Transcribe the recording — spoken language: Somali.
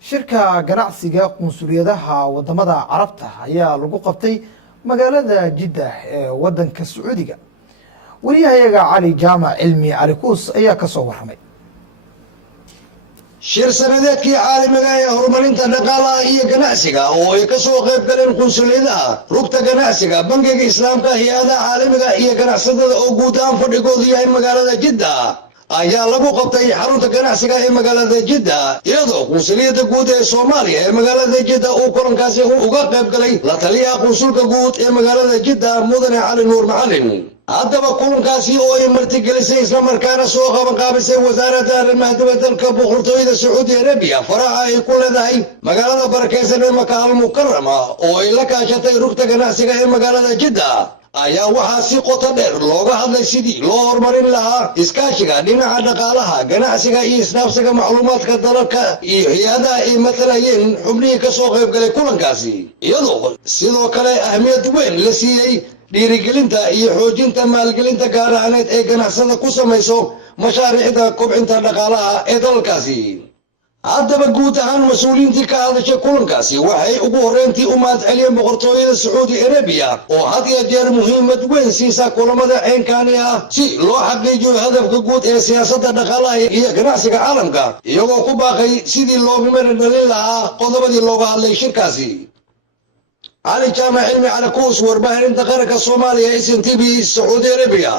shirka ganacsiga qunsuliyadaha wadamada carabta ayaa lagu qabtay magaalada Jiddah ee wadanka Sacuudiga. wariyahayaga Cali Jaamac Cilmi Cali Kuus ayaa ka soo warramay. shir sanadeedkii caalamiga ee horumarinta dhaqaalaha iyo ganacsiga oo ay ka soo qayb galeen qunsuliyadaha rugta ganacsiga bangiga islaamka hay'adaha caalamiga iyo ganacsatada oo guud ahaan fadhigoodu yahay magaalada Jiddah ayaa lagu qabtay xarunta ganacsiga ee magaalada Jiddah iyadoo qunsuliyada guud ee Soomaaliya ee magaalada Jiddah uu kulankaasi uga qayb galay la taliyaha qunsulka guud ee magaalada Jiddah Mudane Cali Nuur Macalin. haddaba kulankaasi oo ay martigelisay isla markaana soo qabanqaabisay wasaaradda arrimaha dibadda boqortooyada Sacuudi Arabiya faraca ay ku leedahay magaalada barakeysan ee Maka al-Mukarrama oo ay la kaashatay rugta ganacsiga ee magaalada Jiddah ayaa waxaa si qoto dheer looga hadlay sidii loo horumarin lahaa iskaashiga dhinaca dhaqaalaha ganacsiga iyo isdhaafsiga macluumaadka dalalka iyo hay-adaha ay matalayeen xubnihii ka soo qayb galay kulankaasi iyadoo sidoo kale ahmiyad weyn la siiyey dhiirigelinta iyo xoojinta maalgelinta gaar ahaaneed ee ganacsada ku samayso mashaariicda kobcinta dhaqaalaha ee dalalkaasi. haddaba guud ahaan mas-uuliyiintii ka hadashay kulankaasi waxay ugu horreyntii u mahadceliyeen boqortooyada Sacuudi Arabiya oo had iyo jeer muhiimad weyn siisa kulamada ceenkaani ah si loo xaqiijiyo hadafka guud ee siyaasadda dhaqaalaha iyo ganacsiga caalamka iyagoo ku baaqay sidii loogu meel dhalin lahaa qodobadii looga hadlay shirkaasi. علي جامع علمي على كوس وارباهن انت قرك الصوماليا SNTV Saudi Arabia.